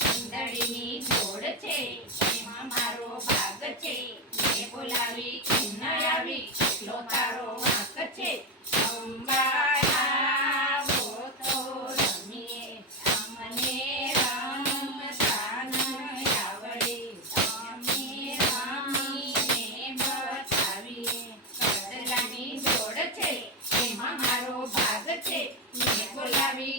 સુંદરીની જોડ છે, એમાં મારો ભાગ છે. મેં બોલાવી ન આવી, એટલો તારો વાંક છે. અંબાળા તો અમને રમતા ન આવડે અમે રમીને બતાવીએ કદલાની છે, એમાં મારો ભાગ છે. મેં બોલાવી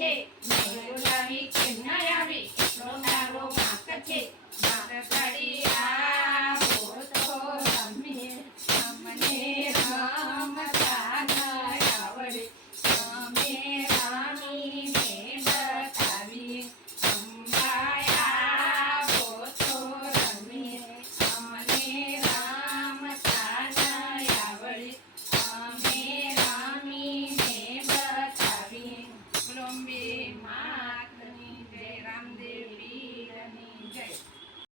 Okay.